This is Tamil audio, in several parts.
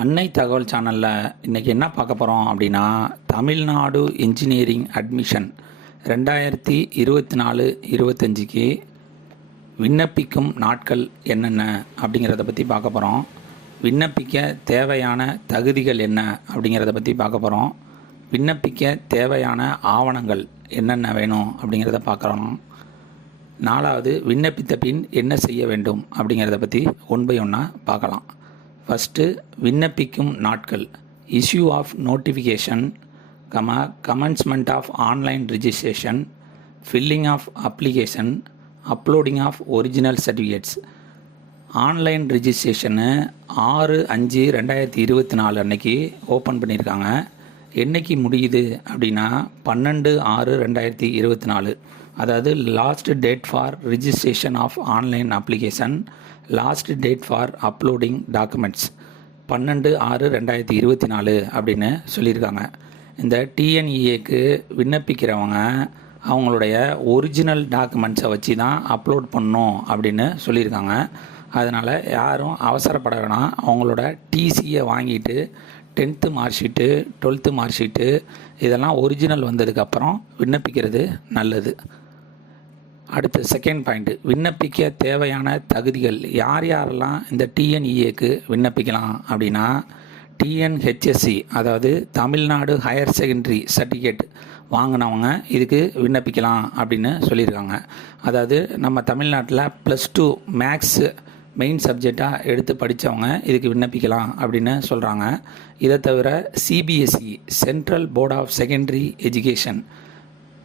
அன்னை தகவல் சேனலில் இன்றைக்கி என்ன பார்க்க போகிறோம் அப்படின்னா, தமிழ்நாடு இன்ஜினியரிங் அட்மிஷன் 2024-25க்கு விண்ணப்பிக்கும் நாட்கள் என்னென்ன அப்படிங்கிறத பற்றி பார்க்க போகிறோம். விண்ணப்பிக்க தேவையான தகுதிகள் என்ன அப்படிங்கிறத பற்றி பார்க்க போகிறோம். விண்ணப்பிக்க தேவையான ஆவணங்கள் என்னென்ன வேணும் அப்படிங்கிறத பார்க்குறோம். 4வது, விண்ணப்பித்த பின் என்ன செய்ய வேண்டும் அப்படிங்கிறத பற்றி ஒன் பை ஒன்னாக பார்க்கலாம். ஃபஸ்ட்டு, விண்ணப்பிக்கும் நாட்கள். Issue of notification, commencement of online registration, filling of application, uploading of original certificates. Online registration 6/5/2024 அன்னைக்கு ஓப்பன் பண்ணியிருக்காங்க. என்றைக்கு முடியுது அப்படின்னா 12/6/2024. அதாவது last date for registration of online application, last date for uploading documents 12/6/2024 அப்படின்னு சொல்லியிருக்காங்க. இந்த டிஎன்இஏக்கு விண்ணப்பிக்கிறவங்க அவங்களுடைய ஒரிஜினல் டாக்குமெண்ட்ஸை வச்சு தான் அப்லோட் பண்ணணும் அப்படின்னு சொல்லியிருக்காங்க. அதனால் யாரும் அவசரப்பட வேணாம். அவங்களோட டிசியை வாங்கிட்டு 10th mark sheet, 12th mark sheet இதெல்லாம் ஒரிஜினல் வந்ததுக்கப்புறம் விண்ணப்பிக்கிறது நல்லது. அடுத்து செகண்ட் பாயிண்ட்டு, விண்ணப்பிக்க தேவையான தகுதிகள். யார் யாரெல்லாம் இந்த டிஎன்இஏக்கு விண்ணப்பிக்கலாம் அப்படின்னா, டிஎன்ஹெச்எஸ்சி அதாவது தமிழ்நாடு ஹையர் செகண்டரி சர்டிஃபிகேட் வாங்கினவங்க இதுக்கு விண்ணப்பிக்கலாம் அப்படின்னு சொல்லியிருக்காங்க. அதாவது நம்ம தமிழ்நாட்டில் +2 மேக்ஸு மெயின் சப்ஜெக்டாக எடுத்து படித்தவங்க இதுக்கு விண்ணப்பிக்கலாம் அப்படின்னு சொல்கிறாங்க. இதை தவிர CBSE central board of secondary education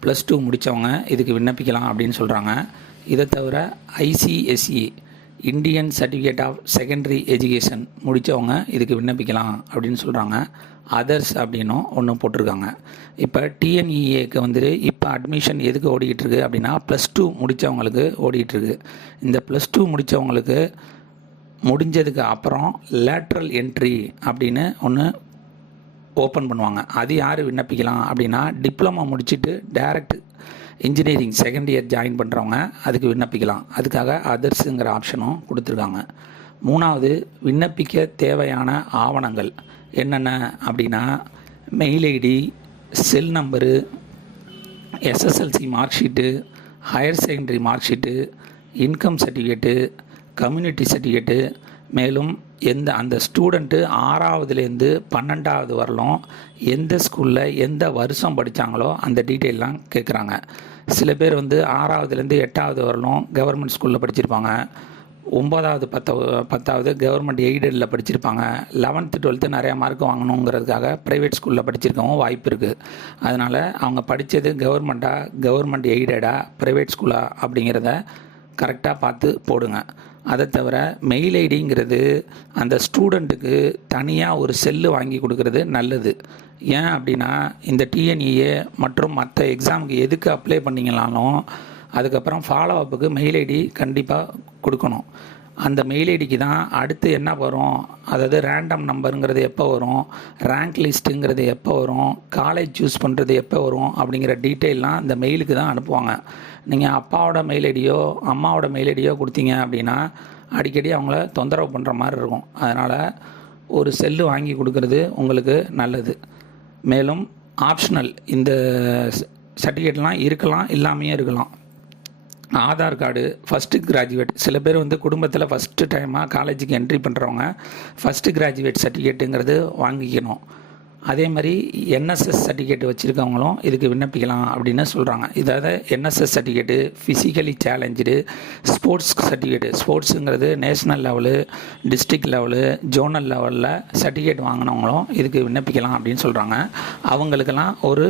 +2 முடித்தவங்க இதுக்கு விண்ணப்பிக்கலாம் அப்படின்னு சொல்கிறாங்க. இதை தவிர ICSE Indian certificate of secondary education முடித்தவங்க இதுக்கு விண்ணப்பிக்கலாம் அப்படின்னு சொல்கிறாங்க. அதர்ஸ் அப்படின்னும் ஒன்று போட்டிருக்காங்க. இப்போ டிஎன்இஏக்கு இப்போ அட்மிஷன் எதுக்கு ஓடிக்கிட்டுருக்கு அப்படின்னா +2 முடித்தவங்களுக்கு ஓடிக்கிட்டுருக்கு. இந்த +2 முடித்தவங்களுக்கு முடிஞ்சதுக்கு அப்புறம் லேட்ரல் என்ட்ரி அப்படின்னு ஒன்று ஓப்பன் பண்ணுவாங்க. அது யார் விண்ணப்பிக்கலாம் அப்படின்னா, டிப்ளமா முடிச்சுட்டு direct engineering second year join பண்ணுறவங்க அதுக்கு விண்ணப்பிக்கலாம். அதுக்காக அதர்ஸுங்கிற ஆப்ஷனும் கொடுத்துருக்காங்க. 3வது, விண்ணப்பிக்க தேவையான ஆவணங்கள் என்னென்ன அப்படின்னா, mail ID, cell number, SSLC mark sheet, higher secondary mark sheet, income certificate, community certificate, மேலும் அந்த ஸ்டூடெண்ட்டு 6வதுலேருந்து 12வது வரலும் எந்த ஸ்கூலில் எந்த வருஷம் படித்தாங்களோ அந்த டீட்டெயிலெலாம் கேட்குறாங்க. சில பேர் 6வதுலேருந்து 8வது வரலும் கவர்மெண்ட் ஸ்கூலில் படிச்சிருப்பாங்க. 9வது 10வது கவர்மெண்ட் எய்டடில் படிச்சிருப்பாங்க. 11th 12th நிறையா மார்க் வாங்கணுங்கிறதுக்காக ப்ரைவேட் ஸ்கூலில் படிச்சிருக்கவும் வாய்ப்பு இருக்குது. அதனால் அவங்க படித்தது கவர்மெண்ட் எய்டடா ப்ரைவேட் ஸ்கூலா அப்படிங்கிறத கரெக்டாக பார்த்து போடுங்க. அதை தவிர மெயில் ஐடிங்கிறது அந்த ஸ்டூடெண்ட்டுக்கு தனியாக ஒரு செல்லு வாங்கி கொடுக்கறது நல்லது. ஏன் அப்படின்னா, இந்த டிஎன்இஏ மற்றும் மற்ற எக்ஸாமுக்கு எதுக்கு அப்ளை பண்ணிங்கனாலும் அதுக்கப்புறம் ஃபாலோ அப்புக்கு மெயில் ஐடி கண்டிப்பாக கொடுக்கணும். அந்த மெயில் ஐடிக்கு தான் அடுத்து என்ன வரும், அதாவது ரேண்டம் நம்பருங்கிறது எப்போ வரும், ரேங்க் லிஸ்ட்டுங்கிறது எப்போ வரும், காலேஜ் சூஸ் பண்ணுறது எப்போ வரும் அப்படிங்கிற டீட்டெயிலாம் இந்த மெயிலுக்கு தான் அனுப்புவாங்க. நீங்கள் அப்பாவோட மெயில் ஐடியோ அம்மாவோட மெயில் ஐடியோ கொடுத்தீங்க அப்படின்னா அடிக்கடி அவங்கள தொந்தரவு பண்ணுற மாதிரி இருக்கும். அதனால் ஒரு செல்லு வாங்கி கொடுக்கறது உங்களுக்கு நல்லது. மேலும் ஆப்ஷனல் இந்த சர்டிஃபிகேட்லாம் இருக்கலாம், இல்லாமையே இருக்கலாம். Aadhaar card, first graduate. சில பேர் குடும்பத்தில் ஃபஸ்ட்டு டைமாக காலேஜுக்கு என்ட்ரி பண்ணுறவங்க ஃபஸ்ட்டு கிராஜுவேட் சர்டிஃபிகேட்டுங்கிறது வாங்கிக்கணும். அதே மாதிரி என்எஸ்எஸ் சர்டிஃபிகேட் வச்சுருக்கவங்களும் இதுக்கு விண்ணப்பிக்கலாம் அப்படின்னு சொல்கிறாங்க. இதாவது NSS certificate, physically challenge, sports certificate. ஸ்போர்ட்ஸுங்கிறது national level, district level, zonal லெவலில் சர்டிஃபிகேட் வாங்கினவங்களும் இதுக்கு விண்ணப்பிக்கலாம் அப்படின்னு சொல்கிறாங்க. அவங்களுக்கெல்லாம் ஒரு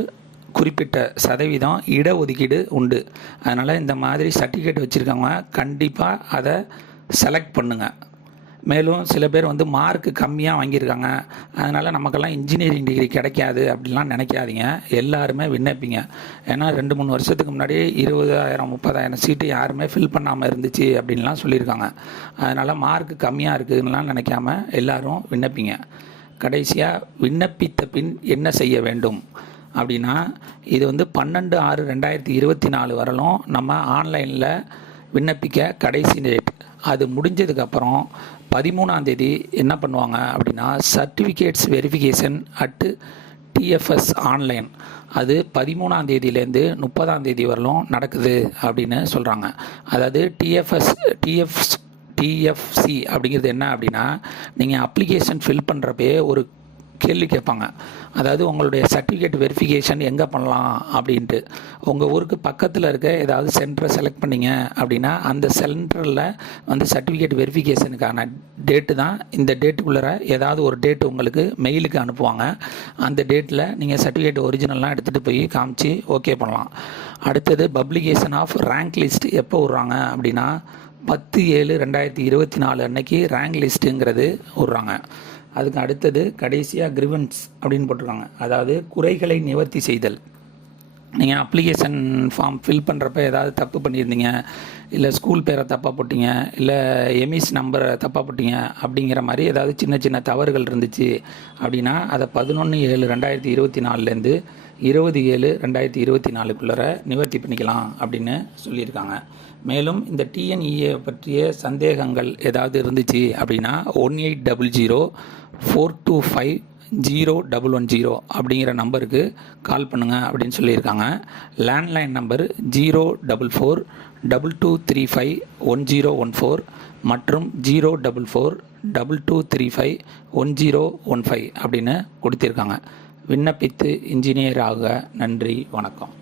குறிப்பிட்ட சதவீதம் இடஒதுக்கீடு உண்டு. அதனால் இந்த மாதிரி சர்டிஃபிகேட் வச்சுருக்கவங்க கண்டிப்பாக அதை செலக்ட் பண்ணுங்கள். மேலும் சில பேர் மார்க் கம்மியாக வாங்கியிருக்காங்க, அதனால் நமக்கெல்லாம் இன்ஜினியரிங் டிகிரி கிடைக்காது அப்படின்லாம் நினைக்காதீங்க. எல்லாருமே விண்ணப்பிங்க. ஏன்னா 2-3 வருஷத்துக்கு முன்னாடி 20,000-30,000 சீட்டு யாருமே ஃபில் பண்ணாமல் இருந்துச்சு அப்படின்லாம் சொல்லியிருக்காங்க. அதனால் மார்க் கம்மியாக இருக்குதுன்னெலாம் நினைக்காம எல்லோரும் விண்ணப்பிங்க. கடைசியாக, விண்ணப்பித்த பின் என்ன செய்ய வேண்டும் அப்படின்னா, இது 12/6/2024 வரலும் நம்ம ஆன்லைனில் விண்ணப்பிக்க கடைசி டேட். அது முடிஞ்சதுக்கப்புறம் 13ஆம் தேதி என்ன பண்ணுவாங்க அப்படின்னா certificates verification at TFS online, அது 13ஆம் தேதியிலேருந்து 30ஆம் தேதி வரலும் நடக்குது அப்படின்னு சொல்கிறாங்க. அதாவது டிஎஃப்சி அப்படிங்கிறது என்ன அப்படின்னா, நீங்கள் அப்ளிகேஷன் ஃபில் பண்ணுறப்பே ஒரு கேள்வி கேட்பாங்க. அதாவது உங்களுடைய சர்டிஃபிகேட் வெரிஃபிகேஷன் எங்கே பண்ணலாம் அப்படின்ட்டு. உங்கள் ஊருக்கு பக்கத்தில் இருக்க ஏதாவது சென்டரை செலக்ட் பண்ணிங்க அப்படின்னா அந்த சென்டரில் வந்து சர்டிஃபிகேட் வெரிஃபிகேஷனுக்கான டேட்டு தான் இந்த டேட்டுக்குள்ளே ஏதாவது ஒரு டேட்டு உங்களுக்கு மெயிலுக்கு அனுப்புவாங்க. அந்த டேட்டில் நீங்கள் சர்டிஃபிகேட் ஒரிஜினல்லாம் எடுத்துகிட்டு போய் காமிச்சு ஓகே பண்ணலாம். அடுத்தது பப்ளிகேஷன் ஆஃப் ரேங்க் லிஸ்ட் எப்போ விட்றாங்க அப்படின்னா 10/7/2024 அன்னைக்கு ரேங்க் லிஸ்ட்டுங்கிறது விட்றாங்க. அதுக்கு அடுத்தது கடைசியாக கிரிவன்ஸ் அப்படின்னு போட்டிருக்காங்க. அதாவது குறைகளை நிவர்த்தி செய்தல். நீங்கள் அப்ளிகேஷன் ஃபார்ம் ஃபில் பண்ணுறப்ப ஏதாவது தப்பு பண்ணியிருந்தீங்க, இல்லை ஸ்கூல் பேரை தப்பாக போட்டிங்க, இல்லை எமிஸ் நம்பரை தப்பாக போட்டிங்க அப்படிங்கிற மாதிரி ஏதாவது சின்ன சின்ன தவறுகள் இருந்துச்சு அப்படின்னா அதை 11/7/2024 20/7/2024 நிவர்த்தி பண்ணிக்கலாம் அப்படின்னு சொல்லியிருக்காங்க. மேலும் இந்த டிஎன்இஏ பற்றிய சந்தேகங்கள் ஏதாவது இருந்துச்சு அப்படின்னா 1800-425-0110 அப்படிங்கிற நம்பருக்கு கால் பண்ணுங்கள் அப்படின்னு சொல்லியிருக்காங்க. லேண்ட்லைன் நம்பர் 044-2235-1014 மற்றும் 044-2235-1015 அப்படின்னு கொடுத்திருக்காங்க. விண்ணப்பித்து இன்ஜினியர் ஆக. நன்றி, வணக்கம்.